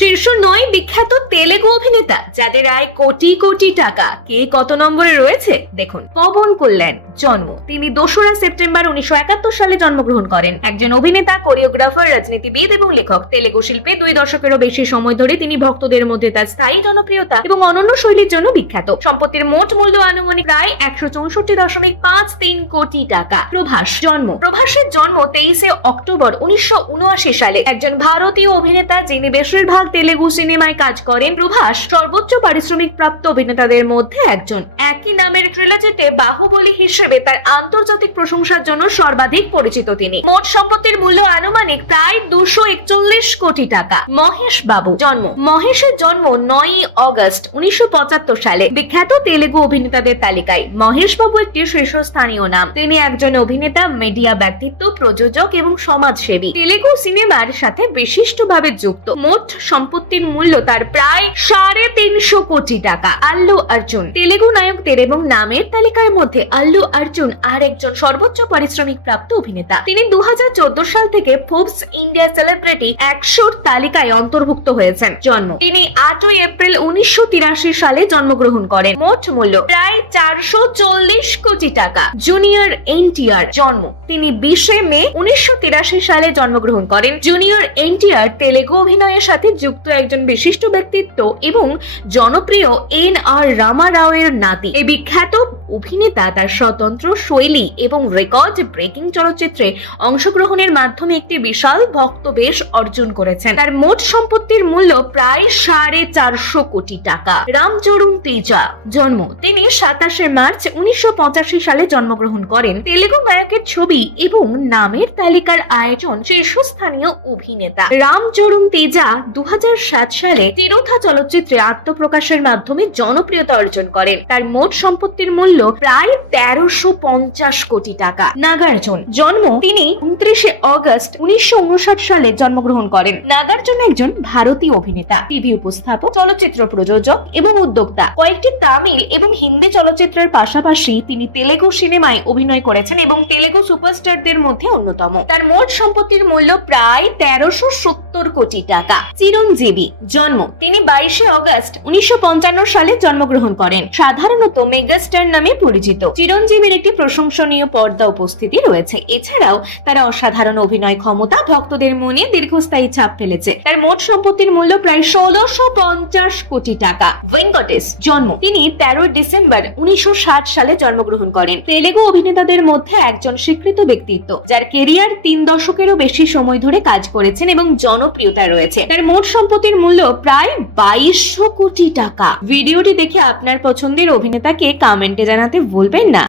শীর্ষ ৯ বিখ্যাত তেলেগু অভিনেতা যাদের আয় কোটি কোটি টাকা, কে কত নম্বরে রয়েছে দেখুন। পবন কল্যাণ। জন্ম তিনি ২রা সেপ্টেম্বর ১৯৭১ সালে জন্মগ্রহণ করেন। একজন অভিনেতা, কোরিওগ্রাফার, রাজনীতিবিদ এবং লেখক। তেলেগু শিল্পে ২ দশকেরও বেশি সময় ধরে তিনি ভক্তদের মধ্যে তার স্থায়ী জনপ্রিয়তা এবং অনন্য শৈলীর জন্য বিখ্যাত। সম্পত্তির মোট মূল্য আনুমানিক প্রায় ১৬৪.৫৩ কোটি টাকা। প্রভাস। জন্ম প্রভাসের জন্ম ২৩ অক্টোবর ১৯৭৯ সালে। একজন ভারতীয় অভিনেতা যিনি বেশিরভাগ তেলেগু সিনেমায় কাজ করেন। প্রভাস সর্বোচ্চ পারিশ্রমিক প্রাপ্ত অভিনেতাদের মধ্যে একজন। একই নামের ট্রিলজিতে বাহুবলী হিসেবে তার আন্তর্জাতিক প্রশংসার জন্য সর্বাধিক পরিচিত তিনি। মোট সম্পত্তির মূল্য আনুমানিক প্রায় ২৪১ কোটি টাকা। মহেশ বাবু। জন্ম মহেশের জন্ম ৯ অগস্ট ১৯৭৫ সালে। বিখ্যাত তেলেগু অভিনেতাদের তালিকায় মহেশ বাবু একটি শীর্ষস্থানীয় নাম। তিনি একজন অভিনেতা, মিডিয়া ব্যক্তিত্ব, প্রযোজক এবং সমাজসেবী। তেলেগু সিনেমার সাথে বিশিষ্টভাবে যুক্ত। মোট সম্পত্তির মূল্য তার প্রায় ৩৫০ কোটি টাকা। আল্লু অর্জুন। তেলেগু নায়কদের এবং নামের তালিকার মধ্যে আল্লু অর্জুন আর একজন সর্বোচ্চ পারিশ্রমিক প্রাপ্ত অভিনেতা। তিনি ২০১৪ সাল থেকে ফোর্বস ইন্ডিয়া সেলিব্রিটি ১০০ তালিকায় অন্তর্ভুক্ত হয়েছেন। জন্ম তিনি ৮ই এপ্রিল ১৯৮৩ সালে জন্মগ্রহণ করেন। মোট মূল্য প্রায় ৪৪০ কোটি টাকা। Junior NTR. জন্ম তিনি ২০ মে ১৯৮৩ সালে জন্মগ্রহণ করেন। জুনিয়র এনটিআর তেলেগু অভিনয়ের সাথে যুক্ত একজন বিশিষ্ট ব্যক্তিত্ব এবং জনপ্রিয় এন.আর. রামা রাও এর নাতি। এই বিখ্যাত অভিনেতা তার স্বতন্ত্র শৈলী এবং রেকর্ড ব্রেকিং চলচ্চিত্রে অংশগ্রহণের মাধ্যমে একটি বিশাল ভক্তবেশ অর্জন করেছেন। তার মোট সম্পত্তির মূল্য প্রায় ৪৫০ কোটি টাকা। রামচরণ তেজা। জন্ম তিনি ২৭ মার্চ ১৯৮৫ সালে জন্মগ্রহণ করেন। তেলেগু নায়কের ছবি এবং নামের তালিকার আয়োজন শীর্ষস্থানীয় অভিনেতা। রামচরণ তেজা ২০০৭ সালে তিরোথা চলচ্চিত্রে আত্মপ্রকাশের মাধ্যমে জনপ্রিয়তা অর্জন করেন। তার মোট সম্পত্তির মূল্য প্রায় ১৩৫০ কোটি টাকা। নাগার্জুন। জন্ম তিনি ২৯ অগস্ট ১৯৫৯ সালে জন্মগ্রহণ করেন। নাগার্জুন একজন ভারতীয় অভিনেতা, টিভি উপস্থাপক, চলচ্চিত্র প্রযোজক এবং উদ্যোক্তা। কয়েকটি তামিল এবং হিন্দি চলচ্চিত্রের পাশাপাশি তিনি তেলেগু সিনেমায় অভিনয় করেছেন এবং তেলেগু সুপারস্টারদের মধ্যে অন্যতম। তার মোট সম্পত্তির মূল্য প্রায় ১৩৭০ কোটি টাকা। চিরঞ্জীবী। জন্ম তিনি ২২ অগস্ট ১৯৫৫ সালে জন্মগ্রহণ করেন। সাধারণত মেগাস্টার নামে পরিচিত। চিরঞ্জীবীর একটি প্রশংসনীয় পর্দা উপস্থিতি রয়েছে। এছাড়াও তার অসাধারণ অভিনয় ক্ষমতা ভক্তদের মনে দীর্ঘস্থায়ী ছাপ ফেলেছে। তার মোট সম্পত্তির মূল্য প্রায় ১৬৫০ কোটি টাকা। ভেঙ্কটেশ। জন্ম তিনি ১৩ ডিসেম্বর ১৯৬০ সালে জন্মগ্রহণ করেন। তেলেগু অভিনেতাদের মধ্যে একজন স্বীকৃত ব্যক্তিত্ব, যার কেরিয়ার ৩ দশকেরও বেশি সময় ধরে কাজ করেছেন এবং জনপ্রিয়তা রয়েছে। তার মোট সম্পত্তির মূল্য প্রায় ২২০০ কোটি টাকা। ভিডিওটি দেখে আপনার পছন্দের অভিনেতাকে কমেন্টে জানাতে ভুলবেন না।